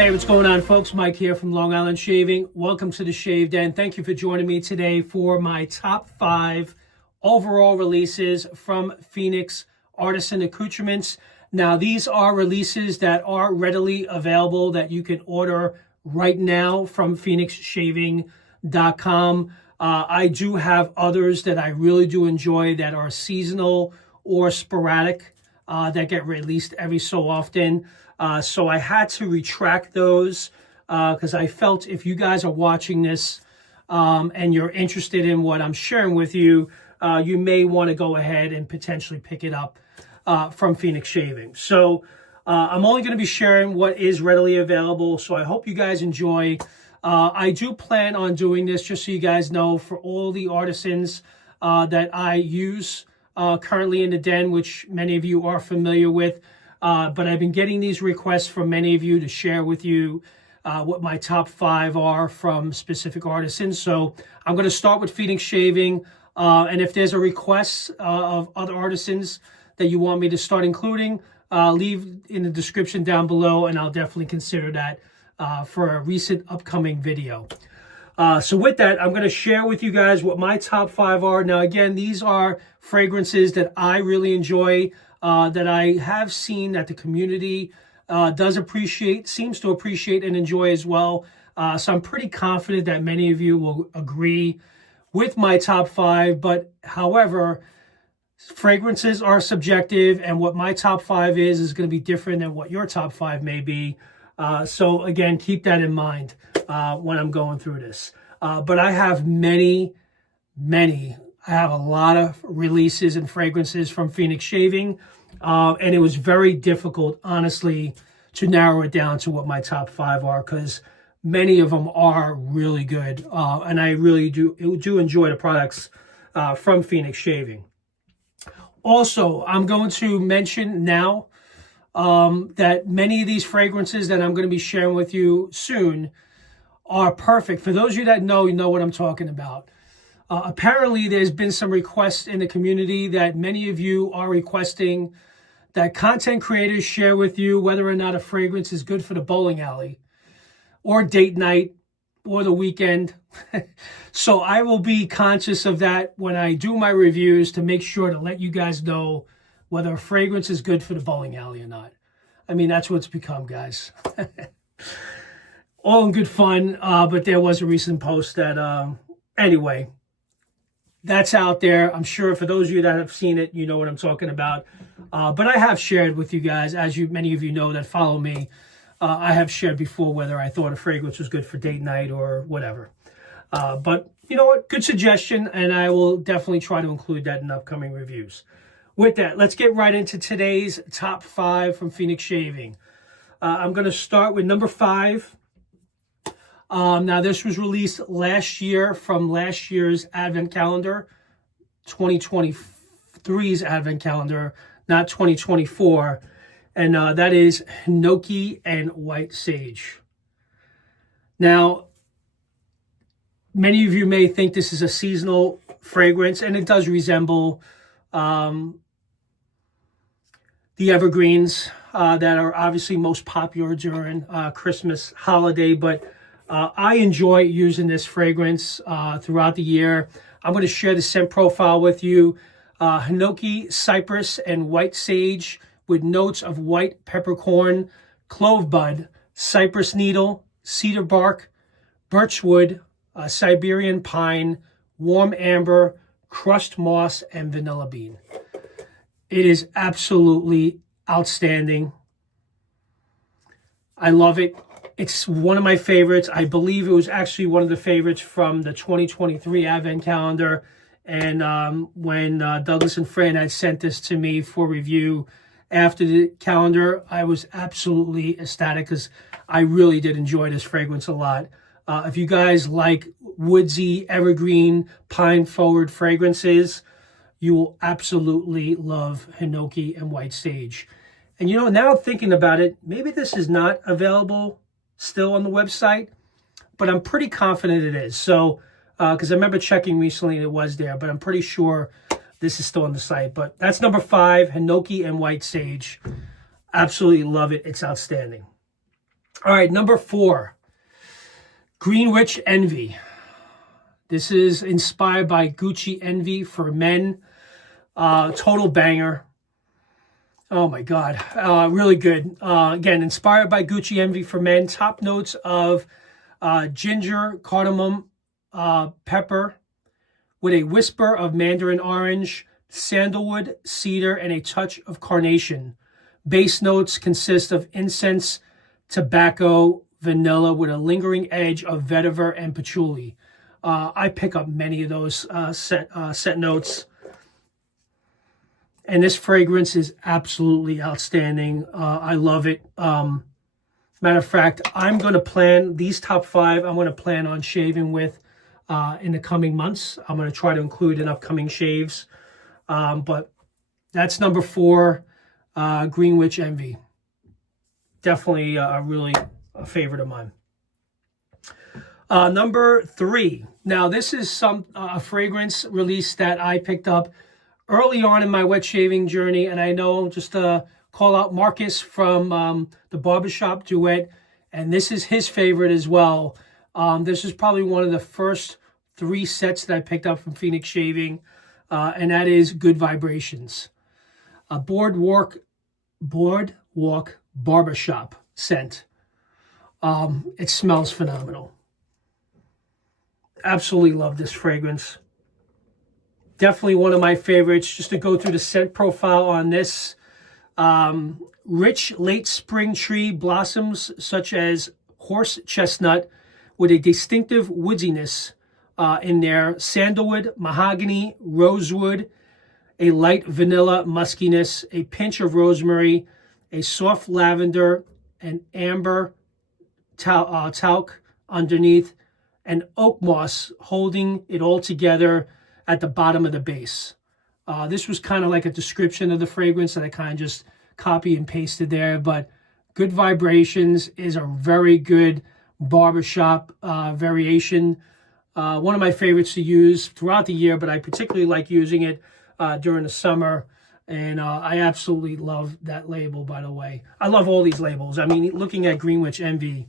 Hey, what's going on, folks? Mike here from Long Island Shaving. Welcome to the Shave Den. Thank you for joining me today for my top 5 overall releases from Phoenix Artisan Accoutrements. Now, these are releases that are readily available that you can order right now from phoenixshaving.com. I do have others that I really do enjoy that are seasonal or sporadic that get released every so often. So I had to retract those because I felt if you guys are watching this and you're interested in what I'm sharing with you, you may want to go ahead and potentially pick it up from Phoenix Shaving. So I'm only going to be sharing what is readily available. So I hope you guys enjoy. I do plan on doing this, just so you guys know, for all the artisans that I use currently in the den, which many of you are familiar with. But I've been getting these requests from many of you to share with you what my top 5 are from specific artisans. So I'm going to start with Phoenix Shaving. And if there's a request of other artisans that you want me to start including, leave in the description down below, and I'll definitely consider that for a recent upcoming video. So with that, I'm going to share with you guys what my top 5 are. Now, again, these are fragrances that I really enjoy, that I have seen that the community does appreciate, seems to appreciate and enjoy as well. So I'm pretty confident that many of you will agree with my top 5. But however, fragrances are subjective, and what my top 5 is going to be different than what your top 5 may be. So again, keep that in mind when I'm going through this. But I have I have a lot of releases and fragrances from Phoenix Shaving, and it was very difficult, honestly, to narrow it down to what my top 5 are, because many of them are really good, and I really do enjoy the products from Phoenix Shaving. Also, I'm going to mention now that many of these fragrances that I'm going to be sharing with you soon are perfect. For those of you that know, you know what I'm talking about. Apparently, there's been some requests in the community that many of you are requesting that content creators share with you whether or not a fragrance is good for the bowling alley or date night or the weekend. So I will be conscious of that when I do my reviews, to make sure to let you guys know whether a fragrance is good for the bowling alley or not. I mean, that's what it's become, guys. All in good fun, but there was a recent post that, anyway, that's out there. I'm sure for those of you that have seen it, you know what I'm talking about. But I have shared with you guys, as many of you know that follow me, I have shared before whether I thought a fragrance was good for date night or whatever. But you know what? Good suggestion, and I will definitely try to include that in upcoming reviews. With that, let's get right into today's top 5 from Phoenix Shaving. I'm going to start with number 5. Now, this was released last year from last year's Advent Calendar, 2023's Advent Calendar, not 2024. And that is Hinoki and White Sage. Now, many of you may think this is a seasonal fragrance, and it does resemble the evergreens that are obviously most popular during Christmas holiday, but I enjoy using this fragrance throughout the year. I'm going to share the scent profile with you. Hinoki, cypress, and white sage with notes of white peppercorn, clove bud, cypress needle, cedar bark, birchwood, Siberian pine, warm amber, crushed moss, and vanilla bean. It is absolutely outstanding. I love it. It's one of my favorites. I believe it was actually one of the favorites from the 2023 Advent Calendar. And when Douglas and Fran had sent this to me for review after the calendar, I was absolutely ecstatic because I really did enjoy this fragrance a lot. If you guys like woodsy, evergreen, pine-forward fragrances, you will absolutely love Hinoki and White Sage. And you know, now thinking about it, maybe this is not available still on the website, but I'm pretty confident it is. So, because I remember checking recently and it was there, but I'm pretty sure this is still on the site. But that's number 5, Hinoki and White Sage. Absolutely love it. It's outstanding. All right, number 4, Greenwich Envy. This is inspired by Gucci Envy for men. Total banger. Oh my God, really good. Again, inspired by Gucci Envy for men. Top notes of ginger, cardamom, pepper, with a whisper of mandarin orange, sandalwood, cedar, and a touch of carnation. Base notes consist of incense, tobacco, vanilla, with a lingering edge of vetiver and patchouli. I pick up many of those set notes. And this fragrance is absolutely outstanding. I love it. Matter of fact, I'm going to plan these top 5. I'm going to plan on shaving with in the coming months. I'm going to try to include in upcoming shaves. But that's number 4, Greenwich Envy. Definitely really a favorite of mine. Number 3. Now, this is a fragrance release that I picked up early on in my wet shaving journey, and I know, just to call out Marcus from the Barbershop Duet, and this is his favorite as well. This is probably one of the first 3 sets that I picked up from Phoenix Shaving, and that is Good Vibrations. A Boardwalk Barbershop scent. It smells phenomenal. Absolutely love this fragrance. Definitely one of my favorites. Just to go through the scent profile on this. Rich late spring tree blossoms such as horse chestnut with a distinctive woodiness in there. Sandalwood, mahogany, rosewood, a light vanilla muskiness, a pinch of rosemary, a soft lavender, and amber talc underneath, and oak moss holding it all together at the bottom of the base. This was kind of like a description of the fragrance that I kind of just copy and pasted there, but Good Vibrations is a very good barbershop variation. One of my favorites to use throughout the year, but I particularly like using it during the summer. And I absolutely love that label, by the way. I love all these labels. I mean, looking at Greenwich Envy,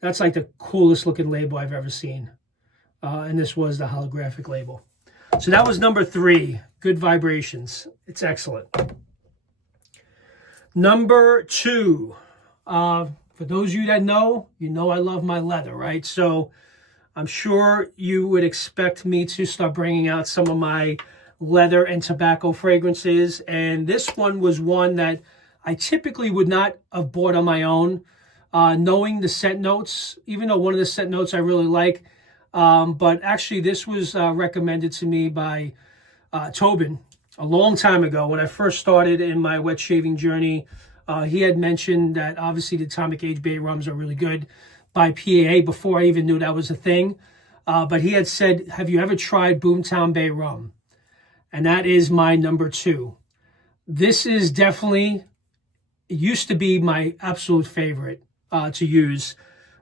that's like the coolest looking label I've ever seen. And this was the holographic label. So that was number 3, Good Vibrations. It's excellent. Number 2, for those of you that know, you know I love my leather, right? So I'm sure you would expect me to start bringing out some of my leather and tobacco fragrances. And this one was one that I typically would not have bought on my own. Knowing the scent notes, even though one of the scent notes I really like, but actually this was recommended to me by Tobin a long time ago when I first started in my wet shaving journey. He had mentioned that obviously the Atomic Age Bay Rums are really good by PAA before I even knew that was a thing. But he had said, have you ever tried Boomtown Bay Rum? And that is my number 2. This is definitely, it used to be my absolute favorite to use.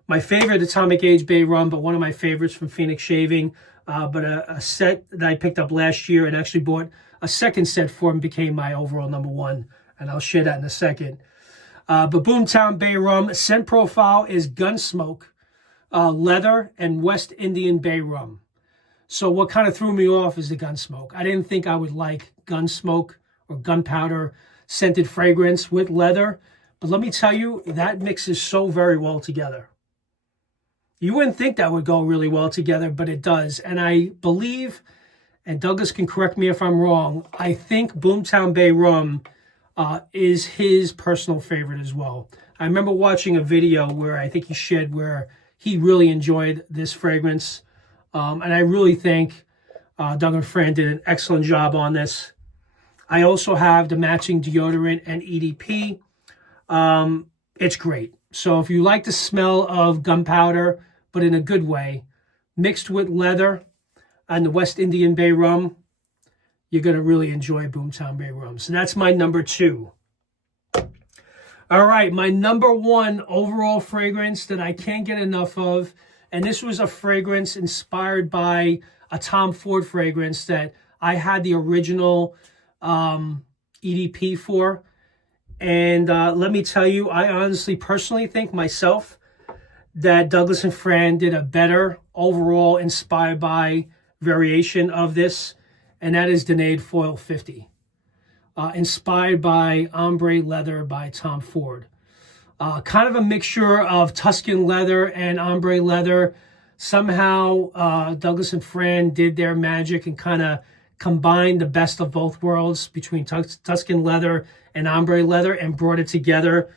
My favorite Atomic Age Bay Rum, but one of my favorites from Phoenix Shaving. But a set that I picked up last year and actually bought a second set for and became my overall number 1. And I'll share that in a second. But Boomtown Bay Rum, scent profile is Gunsmoke, leather, and West Indian Bay Rum. So what kind of threw me off is the Gunsmoke. I didn't think I would like Gunsmoke or gunpowder scented fragrance with leather. But let me tell you, that mixes so very well together. You wouldn't think that would go really well together, but it does. And I believe, and Douglas can correct me if I'm wrong, I think Boomtown Bay Rum is his personal favorite as well. I remember watching a video where I think he shared where he really enjoyed this fragrance. And I really think Doug and Fran did an excellent job on this. I also have the matching deodorant and EDP. It's great. So if you like the smell of gunpowder, but in a good way, mixed with leather and the West Indian Bay Rum, you're going to really enjoy Boomtown Bay Rum. So that's my number 2. All right, my number 1 overall fragrance that I can't get enough of, and this was a fragrance inspired by a Tom Ford fragrance that I had the original EDP for. And let me tell you, I honestly, personally think myself that Douglas and Fran did a better overall inspired by variation of this, and that is Denade Foil 50. Inspired by ombre leather by Tom Ford. Kind of a mixture of Tuscan leather and ombre leather. Somehow Douglas and Fran did their magic and kind of combined the best of both worlds between Tuscan leather and ombre leather and brought it together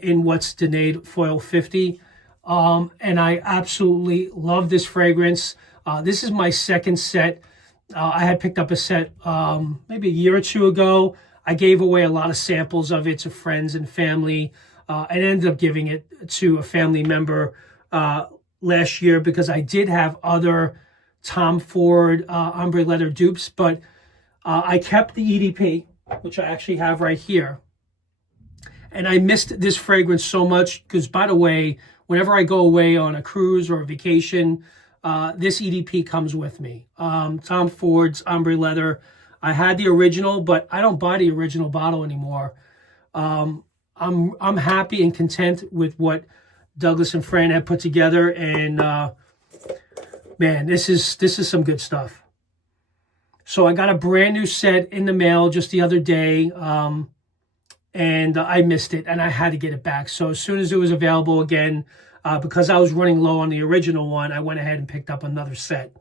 in what's Denade Foil 50. And I absolutely love this fragrance. This is my second set. I had picked up a set maybe a year or two ago. I gave away a lot of samples of it to friends and family. I ended up giving it to a family member last year because I did have other Tom Ford ombre leather dupes, but I kept the EDP, which I actually have right here. And I missed this fragrance so much because, by the way, whenever I go away on a cruise or a vacation, this EDP comes with me. Tom Ford's ombre leather. I had the original, but I don't buy the original bottle anymore. I'm happy and content with what Douglas and Fran had put together, and man, this is some good stuff. So I got a brand new set in the mail just the other day, and I missed it, and I had to get it back. So as soon as it was available again, because I was running low on the original one, I went ahead and picked up another set,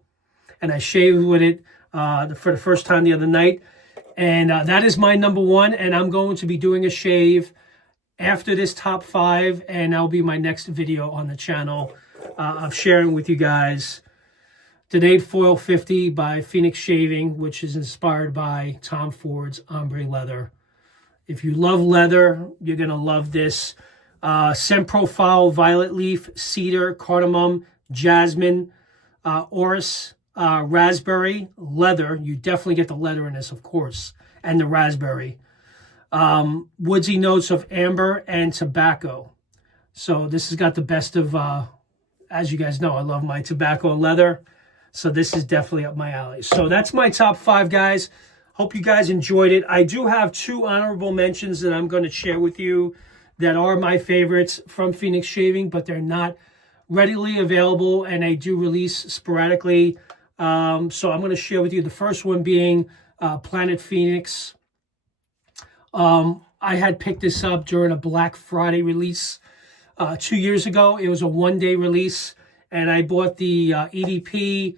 and I shaved with it for the first time the other night, and that is my number one, and I'm going to be doing a shave after this top 5, and that'll be my next video on the channel of sharing with you guys Denade Foil 50 by Phoenix Shaving, which is inspired by Tom Ford's ombre leather. If you love leather, you're going to love this. Scent profile, violet leaf, cedar, cardamom, jasmine, orris, raspberry, leather. You definitely get the leather in this, of course, and the raspberry. Woodsy notes of amber and tobacco. So this has got the best of, as you guys know, I love my tobacco and leather. So this is definitely up my alley. So that's my top 5, guys. Hope you guys enjoyed it. I do have 2 honorable mentions that I'm going to share with you that are my favorites from Phoenix Shaving, but they're not readily available, and they do release sporadically. So I'm going to share with you the first one being Planet Phoenix. I had picked this up during a Black Friday release 2 years ago. It was a one-day release, and I bought the EDP,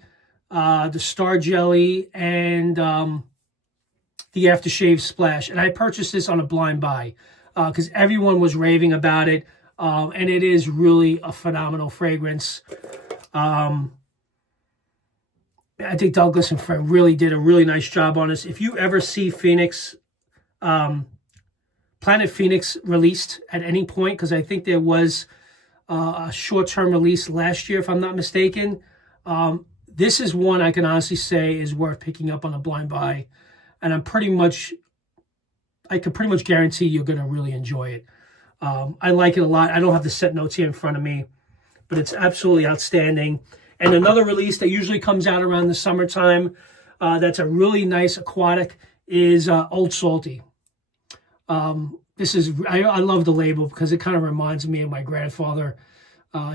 the Star Jelly, and the Aftershave Splash. And I purchased this on a blind buy because everyone was raving about it, and it is really a phenomenal fragrance. I think Douglas and Fran really did a really nice job on this. If you ever see Phoenix, Planet Phoenix released at any point, because I think there was a short-term release last year, if I'm not mistaken, this is one I can honestly say is worth picking up on a blind buy, and I could pretty much guarantee you're going to really enjoy it. I like it a lot. I don't have the set notes here in front of me, but it's absolutely outstanding. And another release that usually comes out around the summertime that's a really nice aquatic is Old Salty. This is, I love the label because it kind of reminds me of my grandfather.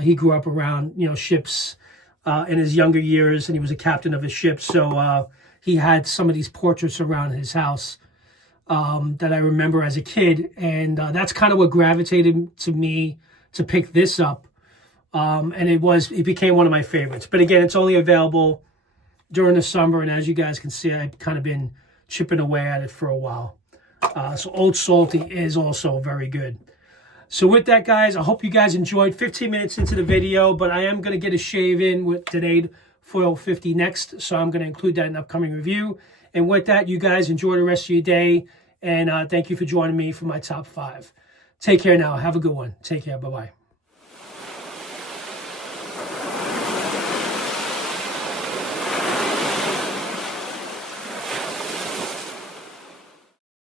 He grew up around, ships in his younger years, and he was a captain of a ship. So he had some of these portraits around his house that I remember as a kid. And that's kind of what gravitated to me to pick this up. And it became one of my favorites. But again, it's only available during the summer. And as you guys can see, I've kind of been chipping away at it for a while. So Old Salty is also very good. So with that, guys, I hope you guys enjoyed. 15 minutes into the video, but I am going to get a shave in with Denade Foil 50 next. So I'm going to include that in an upcoming review. And with that, you guys enjoy the rest of your day. And thank you for joining me for my top 5. Take care now. Have a good one. Take care. Bye-bye.